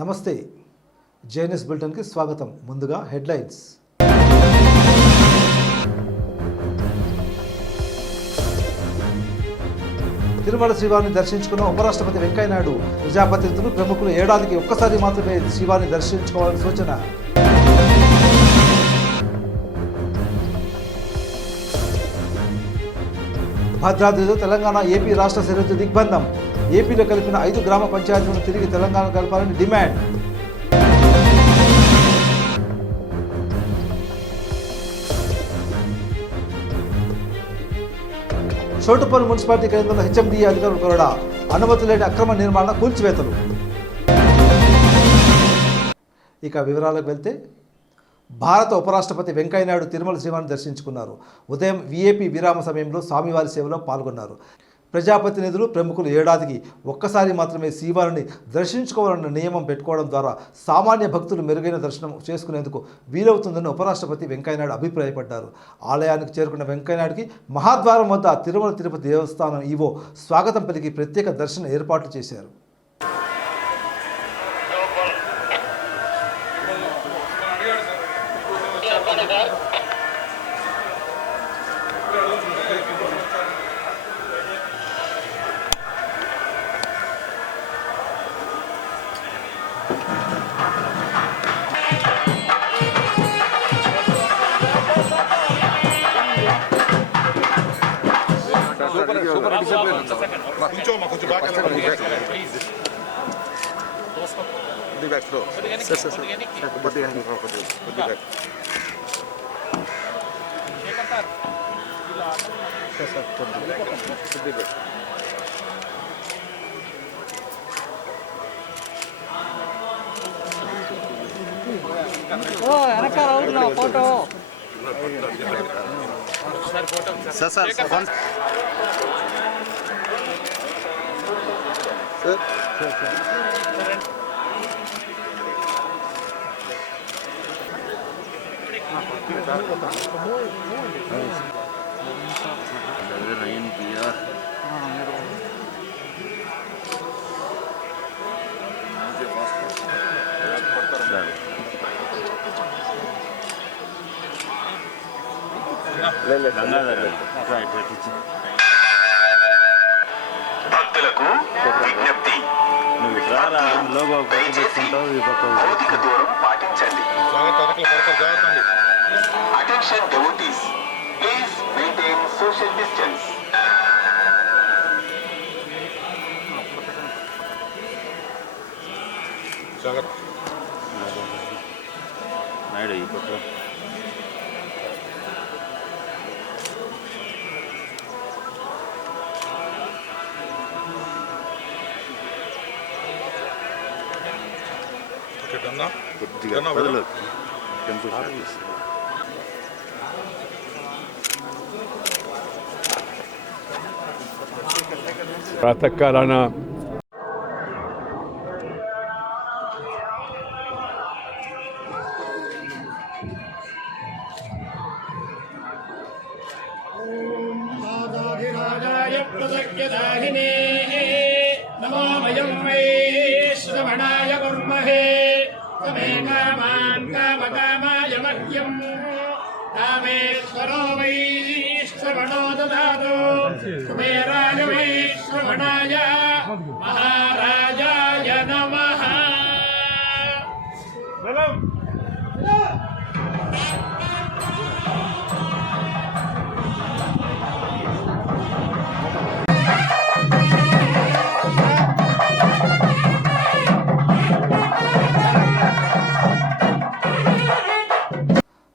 నమస్తే, జేఎన్ఎస్ బులెటిన్కి స్వాగతం. ముందుగా హెడ్లైన్స్. తిరుమల శ్రీవారిని దర్శించుకున్న ఉపరాష్ట్రపతి వెంకయ్యనాయుడు ప్రజాప్రతినిధులు ప్రముఖులు ఏడాదికి ఒక్కసారి మాత్రమే శ్రీవారిని దర్శించుకోవాలని సూచన. భద్రాద్రిలో తెలంగాణ ఏపీ రాష్ట్ర సరిహద్దు దిగ్బంధం. ఏపీలో కలిపిన 5 గ్రామ పంచాయతీలను తిరిగి తెలంగాణ కలపాలని డిమాండ్. చోటుపల్లి మున్సిపాలిటీ కేంద్రంలో హెచ్ఎండిఏ అధికారులు కొరడా. అనుమతి లేని అక్రమ నిర్మాణ కూల్చివేతలు. ఇక వివరాలకు వెళ్తే, భారత ఉపరాష్ట్రపతి వెంకయ్యనాయుడు తిరుమల శ్రీవారిని దర్శించుకున్నారు. ఉదయం విఐపి విరామ సమయంలో స్వామివారి సేవలో పాల్గొన్నారు. ప్రజాప్రతినిధులు ప్రముఖులు ఏడాదికి ఒక్కసారి మాత్రమే శ్రీవారిని దర్శించుకోవాలన్న నియమం పెట్టుకోవడం ద్వారా సామాన్య భక్తులు మెరుగైన దర్శనం చేసుకునేందుకు వీలవుతుందని ఉపరాష్ట్రపతి వెంకయ్యనాయుడు అభిప్రాయపడ్డారు. ఆలయానికి చేరుకున్న వెంకయ్యనాయుడికి మహాద్వారం వద్ద తిరుమల తిరుపతి దేవస్థానం ఈవో స్వాగతం పలికి ప్రత్యేక దర్శన ఏర్పాట్లు చేశారు. ఫోటో భక్తులకు విజ్ఞప్తి, భౌతిక దూరం పాటించండి. Attention devotees, please maintain social distance. Naidu ఈ పక్క ప్రాతకాలాన నమో వయం వై శ్రవణాయ కుర్మహే తమే కామాన్ కామకామాయ మహ్యం కామేశ్వరో వై శ్రవణో దదాతు కుబేరాయ వై శ్రవణాయ మహారాజాయ నమః.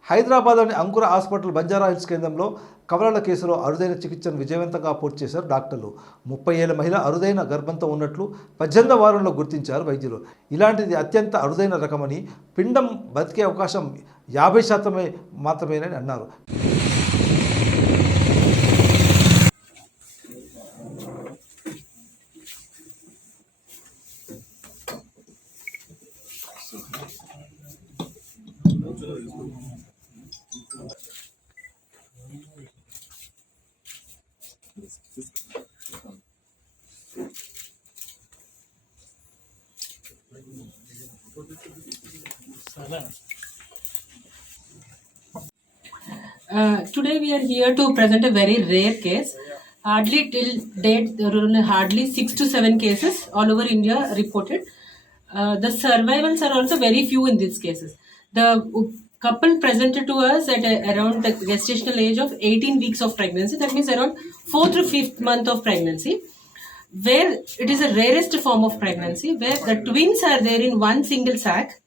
హైదరాబాద్లోని అంకుర హాస్పిటల్ బంజారా హిల్స్ కేంద్రంలో కవలల కేసులో అరుదైన చికిత్సను విజయవంతంగా పూర్తి చేశారు డాక్టర్లు. 30 ఏళ్ల మహిళ అరుదైన గర్భంతో ఉన్నట్లు 18వ వారంలో గుర్తించారు వైద్యులు. ఇలాంటిది అత్యంత అరుదైన రకమని, పిండం బతికే అవకాశం 50% మాత్రమేనని అన్నారు. Today we are here to present a very rare case. Hardly till date, there are hardly 6 to 7 cases all over India reported. The survivals are also very few in these cases. The couple presented to us at around the gestational age of 18 weeks of pregnancy. That means around 4th to 5th month of pregnancy, where it is a rarest form of pregnancy, where the twins are there in one single sac.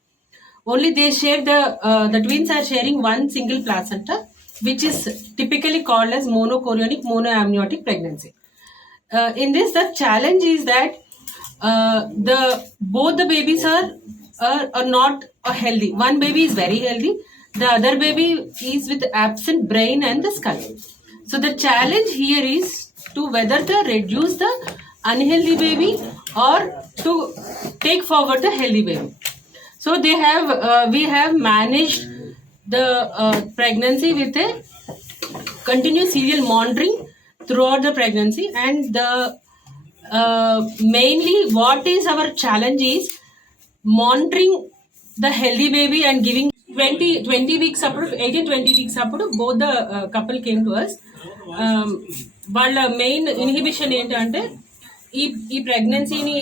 Only they share the twins are sharing one single placenta, which is typically called as monochorionic monoamniotic pregnancy. In this, the challenge is that both the babies are not healthy. One baby is very healthy, the other baby is with absent brain and the skull. So the challenge here is to whether to reduce the unhealthy baby or to take forward the healthy baby. So we have managed the pregnancy with a continuous serial monitoring throughout the pregnancy, and the mainly what is our challenge is monitoring the healthy baby and giving 20 weeks appudu 18-20 weeks appudu both the couple came to us. వాళ్ళ main inhibition ఏంటంటే ఈ ప్రెగ్నెన్సీని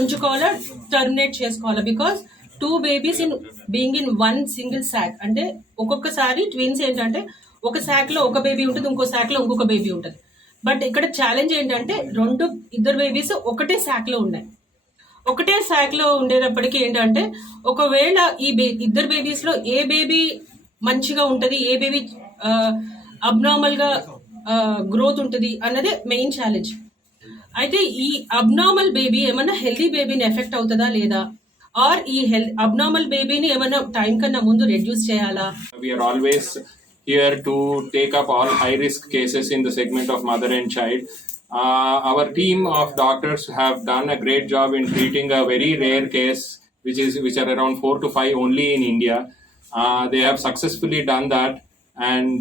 ఉంచుకోవాలా terminate చేసుకోవాలా, because 2 babies in being in one single sac. అంటే ఒక్కొక్కసారి twins ఏంటంటే ఒక సాక్ లో ఒక బేబీ ఉంటుంది, ఇంకో సాక్ లో ఇంకొక బేబీ ఉంటుంది. బట్ ఇక్కడ ఛాలెంజ్ ఏంటంటే ఇద్దరు బేబీస్ ఒకటే సాక్ లో ఉన్నాయి. ఒకటే సాక్ లో ఉండేటప్పటికి ఏంటంటే ఒకవేళ ఇద్దరు బేబీస్ లో ఏ బేబీ మంచిగా ఉంటుంది, ఏ బేబీ అబ్నార్మల్ గా గ్రోత్ ఉంటుంది అన్నదే మెయిన్ ఛాలెంజ్. అయితే ఈ అబ్నార్మల్ బేబీ ఏమన్నా హెల్దీ బేబీని ఎఫెక్ట్ అవుతుందా లేదా, ఆర్ ఈ అబ్నార్మల్ బేబీని ఏమన్నా టైం కన్నా ముందు రెడ్యూస్ చేయాలా? We are always here to take up all high risk cases in the segment of mother and child. Our team of doctors have done a great job in treating a very rare case, which are around 4 to 5 only in India. They have successfully done that, and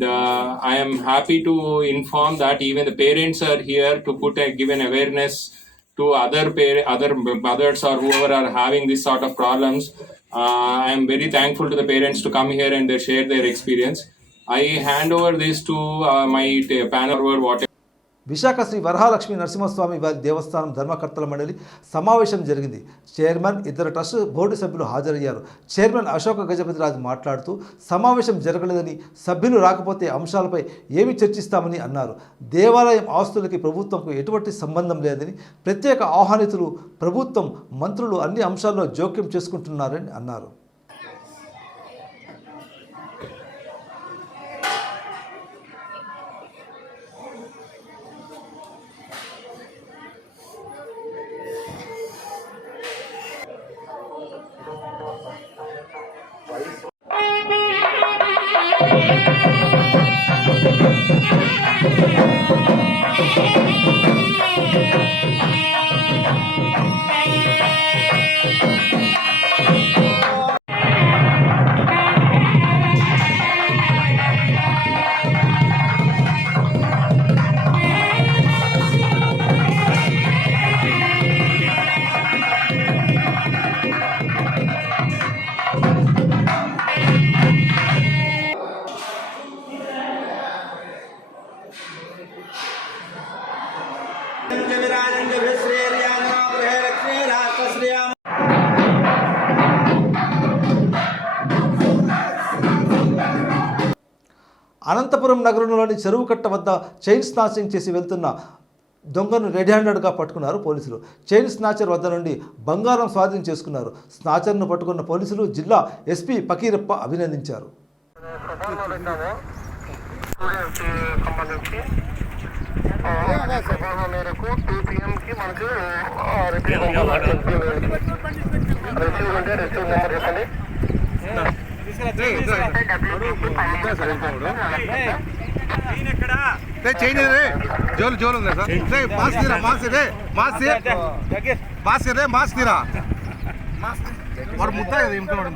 I am happy to inform that even the parents are here to give an awareness to other mothers or whoever are having this sort of problems. I am very thankful to the parents to come here and they share their experience. I hand over this to my panel or whatever. Visakha Shri Varahalakshmi Narasimhaswamy వారి దేవస్థానం ధర్మకర్తల మండలి సమావేశం జరిగింది. Chairman, 2 trust board సభ్యులు హాజరయ్యారు. Chairman Ashoka Gajapathiraju మాట్లాడుతూ సమావేశం జరగలేదని, సభ్యులు రాకపోతే అంశాలపై ఏమి చర్చిస్తామని అన్నారు. దేవాలయం ఆస్తులకి ప్రభుత్వంకు ఎటువంటి సంబంధం లేదని, ప్రత్యేక ఆహ్వానితులు ప్రభుత్వం, మంత్రులు అన్ని అంశాల్లో జోక్యం చేసుకుంటున్నారని అన్నారు. అనంతపురం నగరంలోని చెరువు కట్ట వద్ద చైన్ స్నాచింగ్ చేసి వెళ్తున్న దొంగను రెడ్ హ్యాండెడ్గా పట్టుకున్నారు పోలీసులు. చైన్ స్నాచర్ వద్ద నుండి బంగారం స్వాధీనం చేసుకున్నారు. స్నాచర్ను పట్టుకున్న పోలీసులు జిల్లా ఎస్పీ పకీరప్ప అభినందించారు. జోలు జోలు ఉంది సార్. మాస్క్ తీరా, మాస్క్ తీరా, మాస్క్ తీరా. వాడు ముద్ద కదా ఏమిటన్నాడు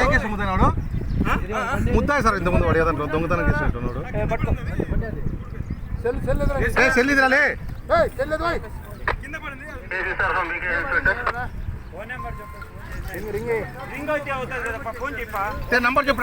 ఏ కేసు ముద్దనాడు ముద్దాయి సార్ ఇంతకుముందు వాడు ఏదన్నా దొంగతనం చేసినట్టున్నాడు సెల్లిదిరాలే నంబర్ చెప్పు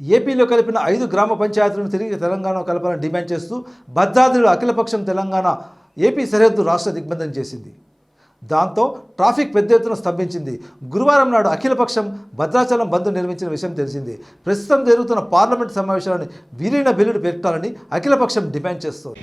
ఏపీలో కలిపిన 5 గ్రామ పంచాయతీలను తిరిగి తెలంగాణ కలపాలని డిమాండ్ చేస్తూ భద్రాద్రిలో అఖిలపక్షం తెలంగాణ ఏపీ సరిహద్దు రాష్ట్ర దిగ్బంధం చేసింది. దాంతో ట్రాఫిక్ పెద్ద ఎత్తున స్తంభించింది. గురువారం నాడు అఖిలపక్షం భద్రాచలం బంద్ నిర్వహించిన విషయం తెలిసింది. ప్రస్తుతం జరుగుతున్న పార్లమెంట్ సమావేశాలను విలీన బిల్లును పెట్టాలని అఖిలపక్షం డిమాండ్ చేస్తోంది.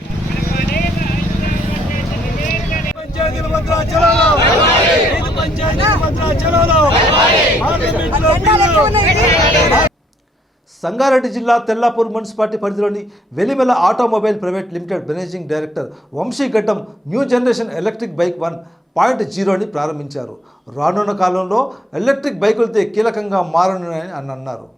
సంగారెడ్డి జిల్లా తెల్లాపూర్ మున్సిపాలిటీ పరిధిలోని Velimela automobile private limited managing director Vamsi Gaddam new generation electric bike 1.0ని ప్రారంభించారు. రానున్న కాలంలో ఎలక్ట్రిక్ బైకులతో కీలకంగా మారనున్నాయని అన్నారు.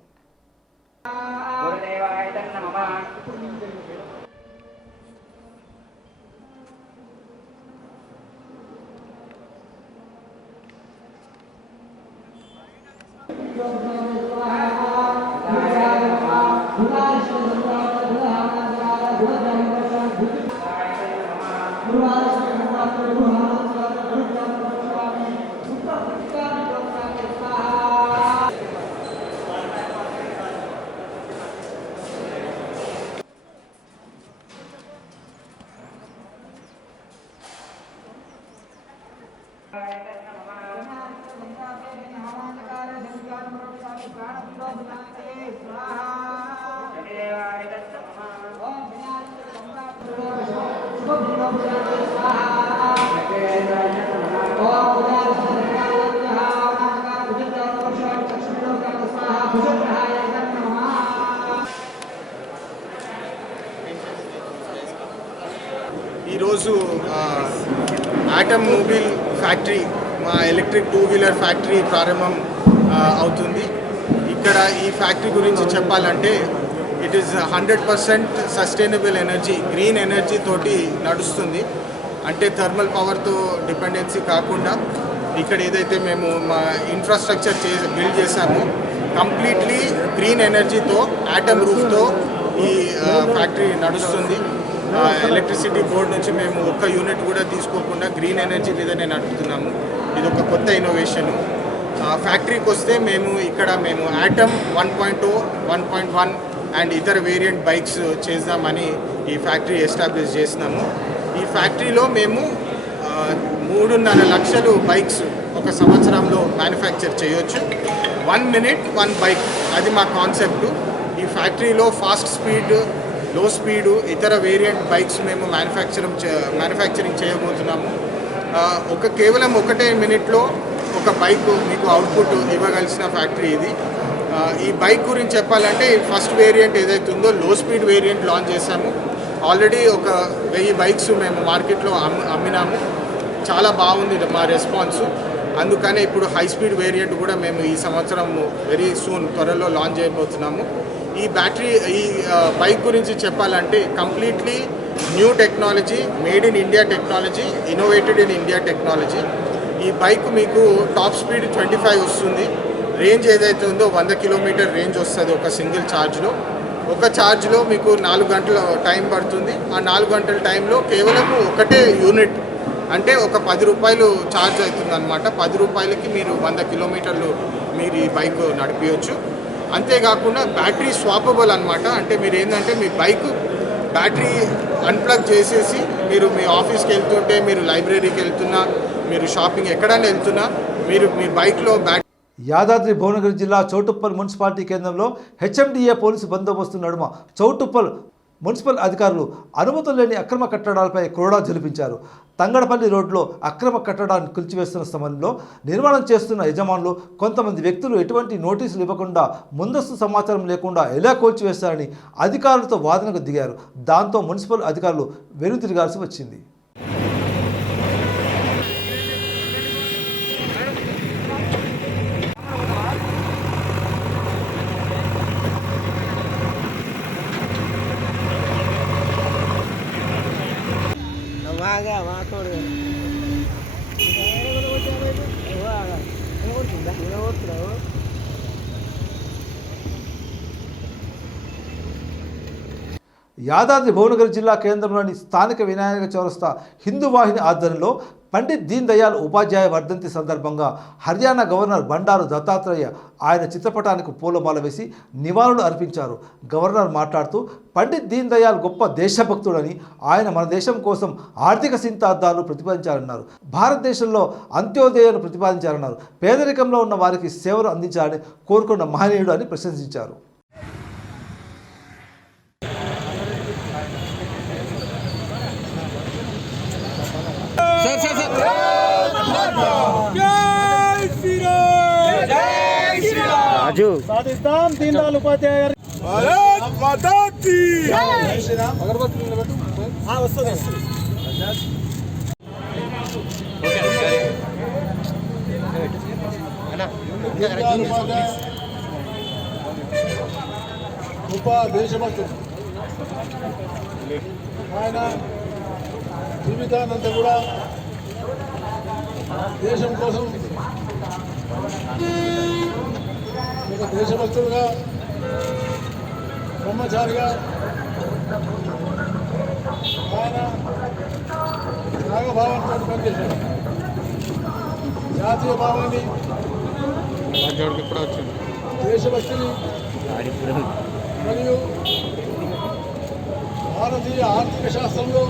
ఈరోజు ఆటమ్ మొబైల్ ఫ్యాక్టరీ మా ఎలక్ట్రిక్ 2-వీలర్ ఫ్యాక్టరీ ప్రారంభం అవుతుంది. ఇక్కడ ఈ ఫ్యాక్టరీ గురించి చెప్పాలంటే it is 100% sustainable energy, green energy తోటి నడుస్తుంది. అంటే థర్మల్ పవర్తో డిపెండెన్సీ కాకుండా ఇక్కడ ఏదైతే మేము మా ఇన్ఫ్రాస్ట్రక్చర్ బిల్డ్ చేశామో కంప్లీట్లీ గ్రీన్ ఎనర్జీతో ఆటమ్ రూఫ్తో ఈ ఫ్యాక్టరీ నడుస్తుంది. ఎలక్ట్రిసిటీ బోర్డ్ నుంచి మేము ఒక్క యూనిట్ కూడా తీసుకోకుండా గ్రీన్ ఎనర్జీ మీదనే నడుపుతున్నాము. ఇది ఒక కొత్త ఇన్నోవేషన్. ఫ్యాక్టరీకి వస్తే మేము ఆటమ్ 1.0, 1.1 అండ్ ఇతర వేరియంట్ బైక్స్ చేద్దామని ఈ ఫ్యాక్టరీ ఎస్టాబ్లిష్ చేసినాము. ఈ ఫ్యాక్టరీలో మేము 3.5 లక్షలు బైక్స్ ఒక సంవత్సరంలో మ్యానుఫ్యాక్చర్ చేయొచ్చు. 1 minute 1 బైక్, అది మా కాన్సెప్ట్. ఈ ఫ్యాక్టరీలో ఫాస్ట్ స్పీడ్, లో స్పీడు, ఇతర వేరియంట్ బైక్స్ మేము మ్యానుఫ్యాక్చరింగ్ చేయబోతున్నాము. కేవలం 1 మినిట్లో ఒక బైక్ మీకు అవుట్పుట్ ఇవ్వగలిసిన ఫ్యాక్టరీ ఇది. ఈ బైక్ గురించి చెప్పాలంటే ఫస్ట్ వేరియంట్ ఏదైతే ఉందో లో స్పీడ్ వేరియంట్ లాంచ్ చేశాము. ఆల్రెడీ 1000 బైక్స్ మేము మార్కెట్లో అమ్మినాము. చాలా బాగుంది మా రెస్పాన్స్. అందుకనే ఇప్పుడు హై స్పీడ్ వేరియంట్ కూడా మేము ఈ సంవత్సరం వెరీ సూన్ త్వరలో లాంచ్ చేయబోతున్నాము. ఈ బైక్ గురించి చెప్పాలంటే completely new technology, made in India technology, innovated in India technology. ఈ బైక్ మీకు టాప్ స్పీడ్ 25 వస్తుంది. రేంజ్ ఏదైతే ఉందో 100 కిలోమీటర్ రేంజ్ వస్తుంది ఒక సింగిల్ ఛార్జ్లో. ఒక ఛార్జ్లో మీకు 4 గంటల టైం పడుతుంది. ఆ 4 గంటల టైంలో కేవలం ఒకటే యూనిట్ అంటే ఒక 10 రూపాయలు ఛార్జ్ అవుతుంది అనమాట. 10 రూపాయలకి మీరు 100 కిలోమీటర్లు మీరు ఈ బైక్ నడిపించవచ్చు. అంతేకాకుండా బ్యాటరీ స్వాపబుల్ అనమాట. అంటే మీరు ఏంటంటే మీ బైక్ బ్యాటరీ అన్ప్లగ్ చేసేసి మీరు మీ ఆఫీస్కి వెళ్తుంటే, మీరు లైబ్రరీకి వెళ్తున్నా, మీరు షాపింగ్ ఎక్కడైనా వెళ్తున్నా, మీరు మీ బైక్లో యాదాద్రి భువనగిరి జిల్లా చౌటుప్పల్ మున్సిపాలిటీ కేంద్రంలో హెచ్ఎండిఏ పోలీసు బందోబస్తు నడుమ చౌటుప్పల్ మున్సిపల్ అధికారులు అనుమతులు లేని అక్రమ కట్టడాలపై క్రోడా జలిపించారు. తంగడపల్లి రోడ్లో అక్రమ కట్టడాన్ని కూల్చివేస్తున్న సమయంలో నిర్మాణం చేస్తున్న యజమానులు కొంతమంది వ్యక్తులు ఎటువంటి నోటీసులు ఇవ్వకుండా ముందస్తు సమాచారం లేకుండా ఎలా కూల్చివేస్తారని అధికారులతో వాదనకు దిగారు. దాంతో మున్సిపల్ అధికారులు వెనుతిరగాల్సి వచ్చింది. యాదాద్రి భువనగిరి జిల్లా కేంద్రంలోని స్థానిక వినాయక చౌరస్తా హిందూ వాహిని ఆధ్వర్యంలో పండిత్ దీన్ దయాళ్ ఉపాధ్యాయ వర్ధంతి సందర్భంగా హర్యానా గవర్నర్ బండారు దత్తాత్రేయ ఆయన చిత్రపటానికి పూలమాల వేసి నివాళులు అర్పించారు. గవర్నర్ మాట్లాడుతూ పండిత్ దీన్ దయాళ్ గొప్ప దేశభక్తుడని, ఆయన మన దేశం కోసం ఆర్థిక సిద్ధాంతాలు ప్రతిపాదించారన్నారు. భారతదేశంలో అంత్యోదయాన్ని ప్రతిపాదించారన్నారు. పేదరికంలో ఉన్న వారికి సేవలు అందించాలని కోరుకున్న మహనీయుడు అని ప్రశంసించారు. రాజు సాధిస్తాం దీన్ దయాళ్ ఉపాధ్యాయ గారి భారత్ మాతా కీ జై శ్రీరామ్. అగరబత్తి వస్తుంది. గొప్ప దేశభక్తుడు. ఆయన జీవితానంతా కూడా దేశం కోసం ఒక దేశభక్తుడుగా, బ్రహ్మచారిగా ఆయన త్యాగభావంతో పనిచేశాడు. జాతీయ భావాన్ని, దేశభక్తిని మరియు భారతీయ ఆర్థిక శాస్త్రంలో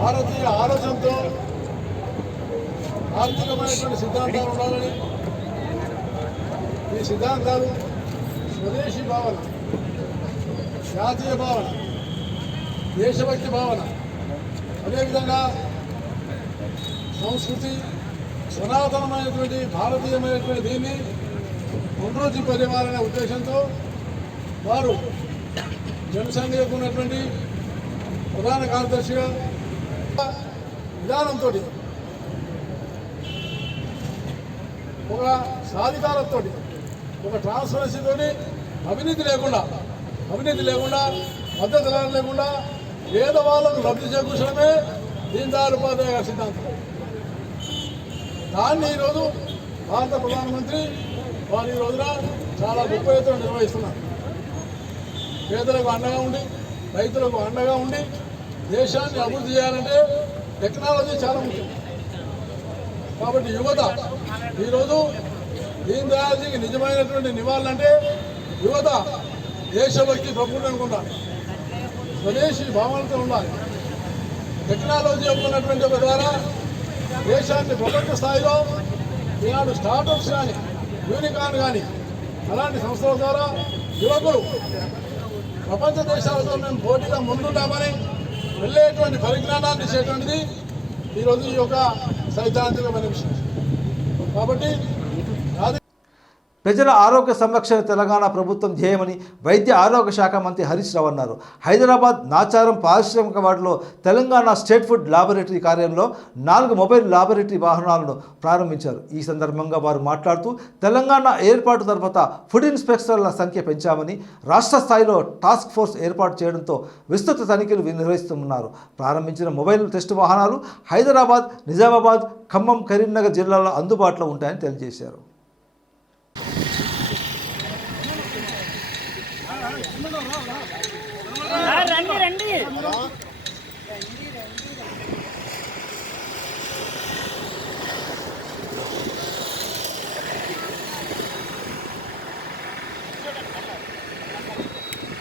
భారతీయ ఆలోచనతో ఆర్థికమైనటువంటి సిద్ధాంతాలు ఉండాలని, ఈ సిద్ధాంతాలు స్వదేశీ భావన, జాతీయ భావన, దేశభక్తి భావన, అదేవిధంగా సంస్కృతి, సనాతనమైనటువంటి భారతీయమైనటువంటి దీన్ని పునరుద్ధరింపజేయాలనే ఉద్దేశంతో వారు జనసంఘకు ఉన్నటువంటి ప్రధాన కార్యదర్శిగా విధానంతో, ఒక సాధికారంతో, ఒక ట్రాన్స్పరెన్సీతో, అవినీతి లేకుండా మద్దతు లేకుండా పేదవాళ్ళకు లబ్ధి చేకూర్చడమే దీన్ దయాళ్ ఉపాధ్యాయ గారి సిద్ధాంతం. దాన్ని ఈరోజు భారత ప్రధానమంత్రి వారు ఈ రోజున చాలా గొప్ప ఎత్తున నిర్వహిస్తున్నారు. పేదలకు అండగా ఉండి, రైతులకు అండగా ఉండి దేశాన్ని అభివృద్ధి చేయాలంటే టెక్నాలజీ చాలా ముఖ్యం. కాబట్టి యువత ఈరోజు దీన్ దయాళ్జీకి నిజమైనటువంటి నివాళులంటే యువత దేశభక్తి ప్రపూర్ణంగా ఉండాలి, స్వదేశీ భావనతో ఉండాలి. టెక్నాలజీ ఉన్నటువంటి ఒక ద్వారా దేశాన్ని ప్రపంచ స్థాయిలో ఈనాడు స్టార్టప్స్ కానీ, యూనికార్న్ కానీ అలాంటి సంస్థల ద్వారా యువకులు ప్రపంచ దేశాలతో మేము పోటీగా ముందుంటామని వెళ్ళేటువంటి పరిజ్ఞానాన్ని ఇచ్చేటువంటిది ఈరోజు ఈ యొక్క సైద్ధాంతికమైన విషయం. కాబట్టి ప్రజల ఆరోగ్య సంరక్షణ తెలంగాణ ప్రభుత్వం ధ్యేయమని వైద్య ఆరోగ్య శాఖ మంత్రి హరీష్ రావు అన్నారు. హైదరాబాద్ నాచారం పారిశ్రామిక వార్డులో తెలంగాణ స్టేట్ ఫుడ్ లాబొరేటరీ కార్యాలయంలో 4 మొబైల్ లాబొరేటరీ వాహనాలను ప్రారంభించారు. ఈ సందర్భంగా వారు మాట్లాడుతూ తెలంగాణ ఏర్పాటు తర్వాత ఫుడ్ ఇన్స్పెక్టర్ల సంఖ్య పెంచామని, రాష్ట్ర స్థాయిలో టాస్క్ ఫోర్స్ ఏర్పాటు చేయడంతో విస్తృత తనిఖీలు నిర్వహిస్తున్నారు. ప్రారంభించిన మొబైల్ టెస్ట్ వాహనాలు హైదరాబాద్, నిజామాబాద్, ఖమ్మం, కరీంనగర్ జిల్లాల్లో అందుబాటులో ఉంటాయని తెలియజేశారు. రండి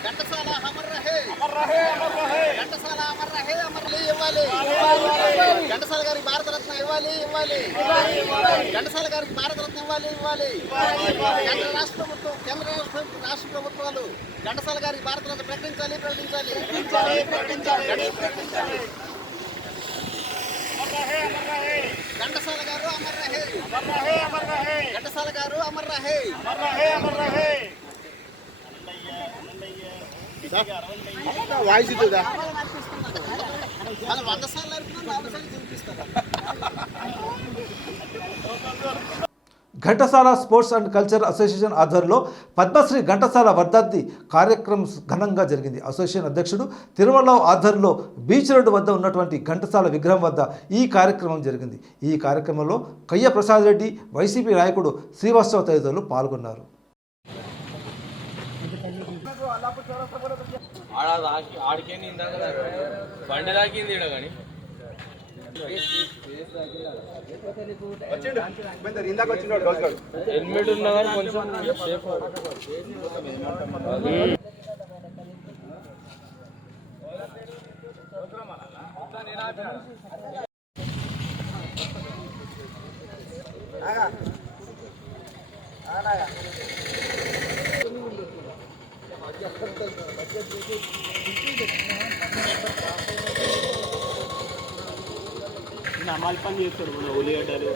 ఘంటసాల అమర్ రహే, ఘంటసాల అమర్ రహే, అమర్లీ ఇవ్వాలి, ఘంటసాల గారికి భారతరత్న ఇవ్వాలి, ఘంటసాల గారికి భారతరత్న ఇవ్వాలి. కేంద్ర రాష్ట్ర ప్రభుత్వాలు ఘంటసాల గారికి భారతరత్న ప్రకటించాలి. ఘంటసాల గారు అమర్ రహే, అమర్ రహే, అమర్ రహే, ఘంటసాల గారు అమర్ రహే, అమర్ రహే, అమర్ రహే. వాయిస్ ఇస్తుందా? అది 100 సార్లు అరిపినా 4 సార్లు చూపిస్తారు. Ghantasala sports and culture association ఆధ్వర్యంలో పద్మశ్రీ ఘంటసాల వర్ధంతి కార్యక్రమం ఘనంగా జరిగింది. అసోసియేషన్ అధ్యక్షుడు తిరుమలరావు ఆధ్వర్యంలో బీచ్ రోడ్డు వద్ద ఉన్నటువంటి ఘంటసాల విగ్రహం వద్ద ఈ కార్యక్రమం జరిగింది. ఈ కార్యక్రమంలో కయ్య ప్రసాద్ రెడ్డి, వైసీపీ నాయకుడు శ్రీవాస్తవ తదితరులు పాల్గొన్నారు. హెల్మెట్ ఉన్నా కానీ కొంచెం సేఫ్. అమలు పని చేస్తాడు మన ఉల్లిగడ్డలు.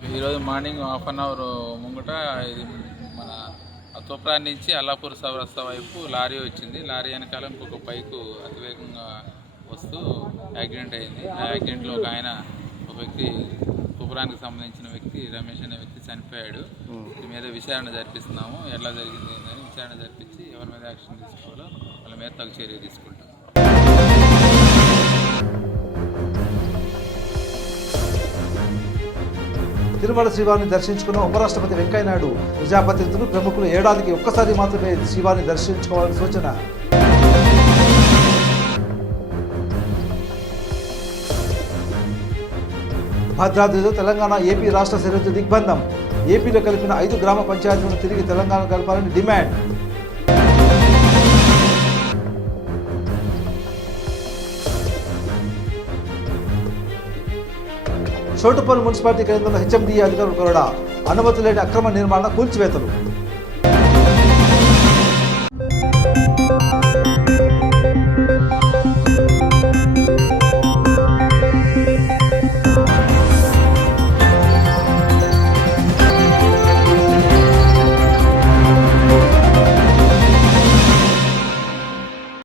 ఈరోజు మార్నింగ్ 1/2 అవర్ ముంగట ఇది మన తోప్రా నుంచి అల్లాపూర్ సౌరస్తా వైపు లారీ వచ్చింది. లారీ వెనకాల ఇంకొక బైకు అతివేగంగా వస్తూ యాక్సిడెంట్ అయింది. ఆ యాక్సిడెంట్లో ఒక వ్యక్తి తోపురానికి సంబంధించిన వ్యక్తి రమేష్ అనే వ్యక్తి చనిపోయాడు. దీని మీద విచారణ జరిపిస్తున్నాము. ఎలా జరిగింది అని విచారణ జరిపించి ఎవరి మీద యాక్షన్ తీసుకోవాలో వాళ్ళ మీద తగు చర్య తీసుకుంటాం. తిరుమల శ్రీవారిని దర్శించుకున్న ఉపరాష్ట్రపతి వెంకయ్యనాయుడు ప్రజాప్రతినిధులు ప్రముఖులు ఏడాదికి ఒక్కసారి మాత్రమే శ్రీవారిని దర్శించుకోవాలని సూచన. భద్రాద్రిలో తెలంగాణ ఏపీ రాష్ట్ర సరిహద్దు దిగ్బంధం. ఏపీలో కలిపిన 5 గ్రామ పంచాయతీలను తిరిగి తెలంగాణ కలపాలని డిమాండ్. చోటుపల్లి మున్సిపాలిటీ కేంద్రంలో హెచ్ఎండిఏ అధికారులు కొరడా. అనుమతి లేని అక్రమ నిర్మాణ కూల్చివేతలు.